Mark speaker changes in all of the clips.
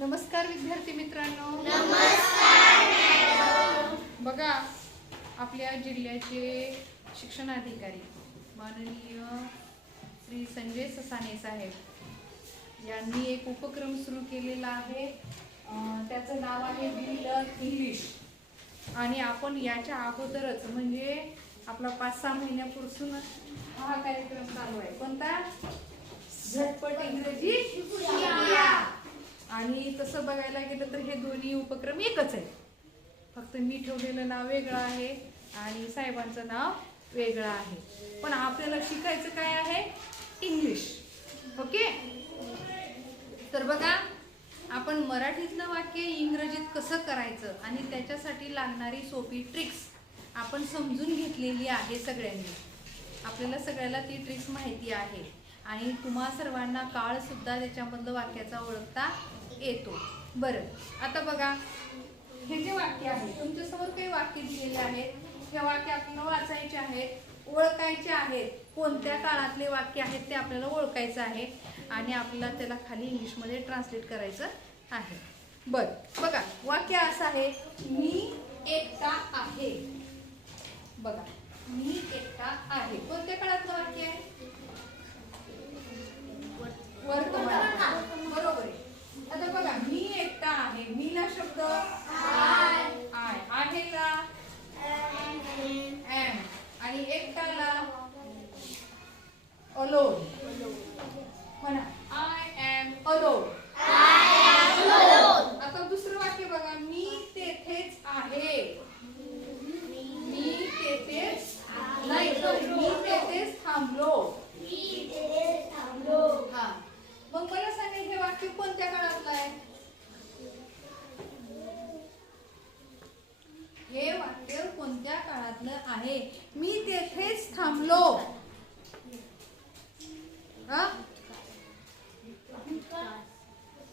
Speaker 1: नमस्कार विद्यार्थी मित्रांनो. बघा आपल्या जिल्ह्याचे शिक्षणाधिकारी माननीय श्री संजय ससाने साहेब यांनी एक उपक्रम सुरू केलेला आहे. त्याचं नाव आहे वी लर्न इंग्लिश आणि आपण याच्या अगोदरच म्हणजे आपला पाच सहा महिन्यापासून हा कार्यक्रम चालू आहे. कोणता? झटपट इंग्रजी शिकूया. आणि तसं बघायला गेलं तर हे दोन्ही उपक्रम एकच आहे फक्त मी ठेवलेलं नाव वेगळं आहे आणि साहेबांचं नाव वेगळं आहे. पण आपल्याला शिकायचं काय आहे? इंग्लिश. ओके? तर बघा आपण मराठीतलं वाक्य इंग्रजीत कसं करायचं आणि त्याच्यासाठी लागणारी सोपी ट्रिक्स आपण समजून घेतलेली आहे सगळ्यांनी. आपल्याला सगळ्याला ती ट्रिक्स माहिती आहे. आणि तुम्हा सर्वांना काळसुद्धा त्याच्यामधलं वाक्याचा ओळखता येतो. बरं. आता बघा हे जे वाक्य आहे तुमच्यासमोर काही वाक्य दिलेले आहेत. हे वाक्य आपल्याला वाचायचे आहेत ओळखायचे आहेत. कोणत्या काळातले वाक्य आहेत ते आपल्याला ओळखायचं आहे आणि आपल्याला त्याला खाली इंग्लिशमध्ये ट्रान्सलेट करायचं आहे. बरं. बघा वाक्य असं आहे मी एकटा आहे. बघा मी एकटा आहे. कोणत्या काळातलं वाक्य आहे? वर्तमान बरोबर आहे. आता बघा मी एकटा आहे मीला शब्द आय आहेला एम आणि एकटाला अलोन म्हणा आय एम अलोन आता दुसरं वाक्य बघा मी तेथेच आहे मी तेथेच नाही sorry, मी तेथेच थांबलो हा मग मला सांगा हे वाक्य कोणत्या काळातलं आहे हे वाक्य कोणत्या काळातलं आहे मी तेथेच थांबलो हा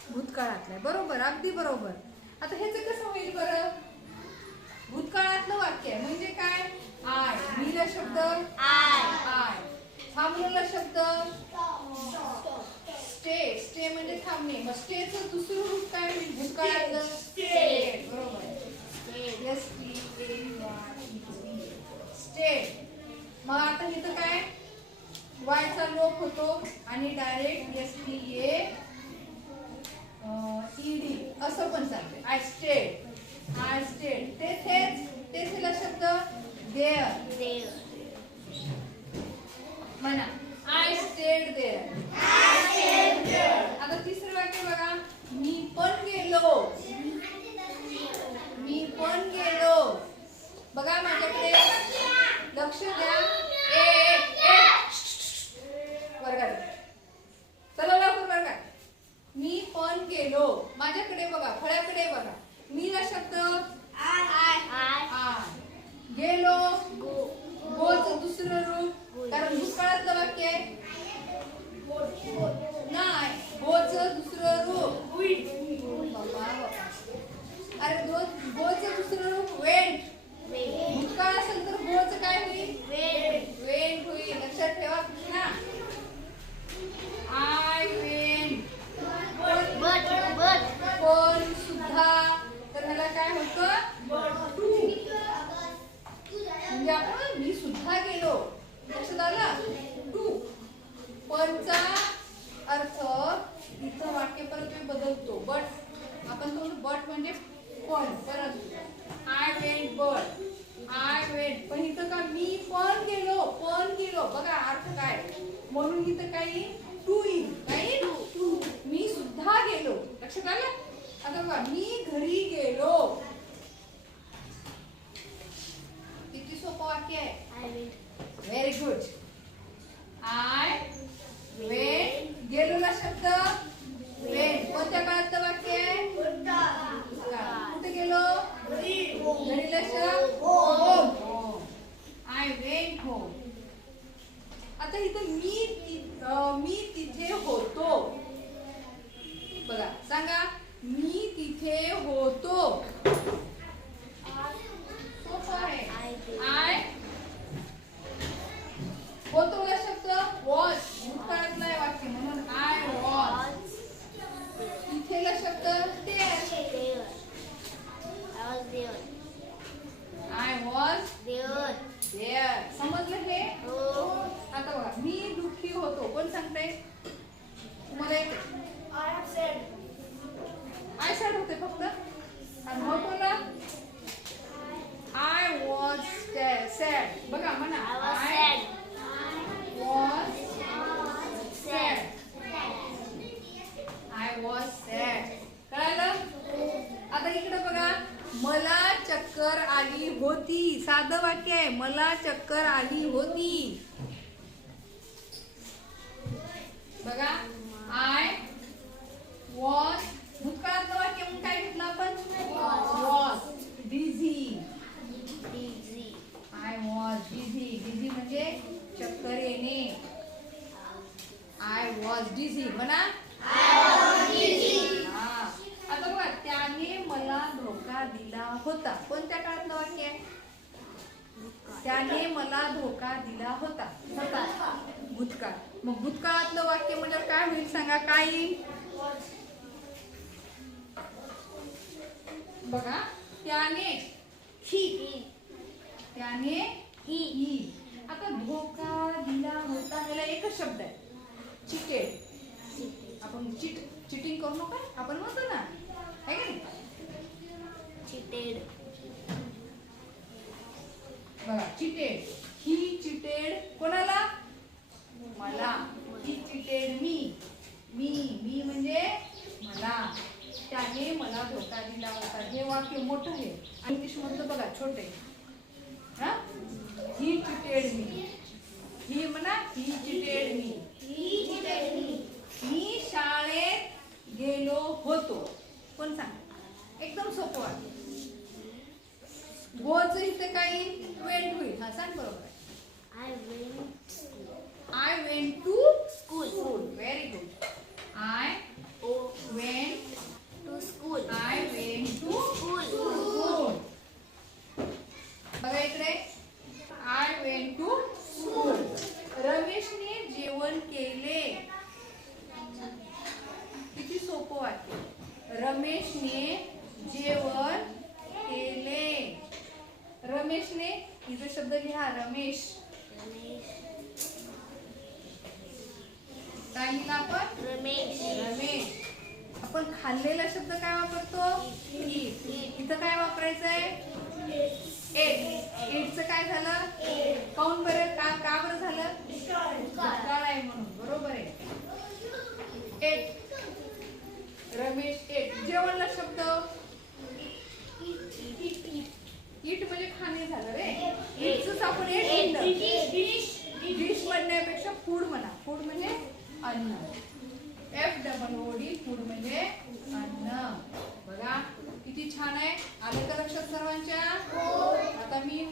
Speaker 1: भूतकाळातलं आहे. बरोबर अगदी बरोबर आता ह्याच कसं होईल बरं भूतकाळातलं वाक्य आहे म्हणजे काय आय मीला शब्द आय थांबलेला शब्द स्टे थांबणे मग स्टेचं दुसरं रूप काय होईल भूतकाळातलं स्टे बरोबर. एस टी ए स्टे मग आता इथं काय? वायचा लोप होतो आणि direct S T A ED असं पण चालते आय स्टेड आय स्टेड तेथेच तेथेला शब्द देअर म्हणा. आय स्टेड देअर आता तिसरं वाक्य बघा मी पण गेलो मी पण गेलो बघा माझ्याकडे लक्ष द्या ए ए, ए वर्गात चला लवकर वर्गात मी पण गेलो माझ्याकडे बघा फळ्याकडे बघा मीला शब्द आय गेलो गोच दुसरं रूप कारण भूतकाळातलं वाक्य आहे नाही गोच दुसरं रूप बाबा, बाबा. अरे गो गोच दुसरं रूप वेंट भूतकाळ असेल तर गोच काय होईल वेंट होईल लक्षात ठेवा ना आय वेंट पण सुद्धा तर ह्याला काय होतं टू म्हणजे आपण मी सुद्धा गेलो लक्षात आलं टू पणचा अर्थ इथं वाक्य परत बट आपण तो बट म्हणजे पण परंतु I went but I went पण इथं का मी पण गेलो पण गेलो. बघा अर्थ काय? म्हणून इथं काही टू इन काही टू मी सुद्धा गेलो. लक्षात आलं? आता बघा मी घरी गेलो किती सोपं वाक्य आहे व्हेरी गुड आय वेंट गेलोला शब्द वेंट कोणत्या काळातलं वाक्य आहे कुठे गेलो घरीला शब्द होम आय वेंट होम आता इथं मी मी तिथे होतो. बघा सांगा मी तिथे होतो. सोपं आहे आय. होतो या शब्द वॉच भूतकाळातला आहे वाक्य म्हणून आय वॉच इथेला शब्द साधं वाक्य आहे मला चक्कर आली होती. बघा आय वॉज भूतकाळातलं वाक्य म्हणून काय घेतलं आपण? Was busy I was busy busy म्हणजे चक्कर येणे. आय वॉज डिझी म्हणा हा. आता बघा त्याने मला धोका दिला होता कोणत्या काळातलं वाक्य आहे त्याने मला धोका दिला होता. भूतकाळ. मग भूतकाळातलं वाक्य म्हणजे काय होईल सांगा काय बघा त्याने ही. त्याने ही. आता धोका दिला होता ह्याला एकच शब्द आहे. चिटेड आपण चिट चिटिंग करू नका आपण म्हणतो ना. आहे का नाही? बघा चिटेड. ही चिटेड कोणाला? मला. ही चिटेड मी. मी मी म्हणजे मला. त्याने मला धोका दिला होता. हे वाक्य मोठं आहे. इंग्लिश मधलं बघा छोटे. हा? ही चिटेड मी. ही म्हणा ही चिटेड मी. मी. शाळेत गेलो होतो. कोण सांग एकदम सोपं वाटतं गोच इथे काही वेंट होईल हा सांग बरोबर I went to school very good I went I went to school बघा इकडे आय वेंट टू स्कूल रमेशने जेवण केले किती सोपं वाक्य रमेशने जेवण केले रमेशने इथे शब्द लिहा रमेश काय लिहिला आपण रमेश आपण खाल्लेला शब्द काय वापरतो? ईट. इथं काय वापरायचंय? एट एटचं काय झालं? काऊन बरं? का का बरं झालं? भूतकाळ आहे म्हणून. बरोबर आहे. एट रमेश एट जेवणला शब्द? इट म्हणजे खाणे झालं रे. इटच आपण एट डिश म्हणण्यापेक्षा फूड म्हणा. फूड म्हणजे अन्न. एफ फूड म्हणजे अन्न. बघा किती छान आहे. आलं का लक्षात सर्वांच्या? आता मी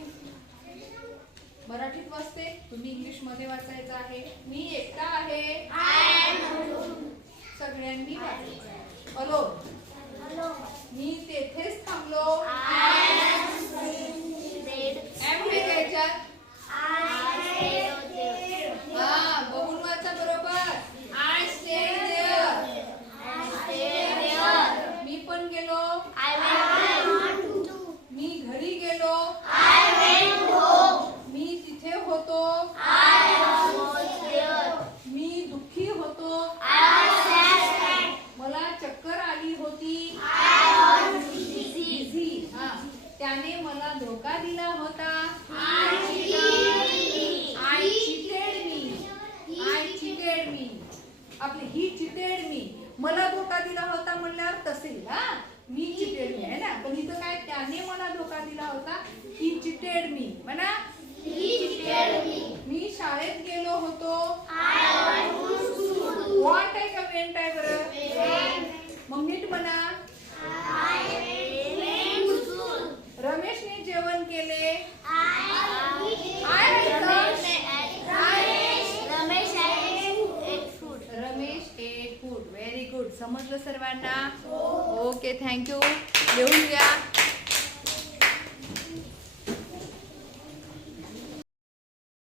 Speaker 1: मराठीत वाचते. तुम्ही इंग्लिशमध्ये वाचायचं आहे. मी एकटा आहे. सगळ्यांनी वाचायचं मी तेथेच थांबलो एम हे घ्यायच्यात हा बघून वाचा बरोबर आय स्टेड देअर मी पण गेलो मी घरी गेलो मी तिथे होतो मी दुःखी होतो मला चक्कर आली होती Busy. हा. त्याने मला धोका दिला होता आय चिटेड मी आय चिटेड मी आपली ही चिटेड मी मला धोका दिला होता म्हणल्यावर तसे हा मी चिटेड मी आहे ना पण इथं काय त्याने मला धोका दिला होता? ही चिटेड मी म्हणा. मी शाळेत गेलो होतो. वॉट आहे का वेंट आहे बरं. मग नीट म्हणा. रमेशने जेवण केले. Ramesh a food very good समजलं सर्वांना? Okay thank you 鱿鱼啊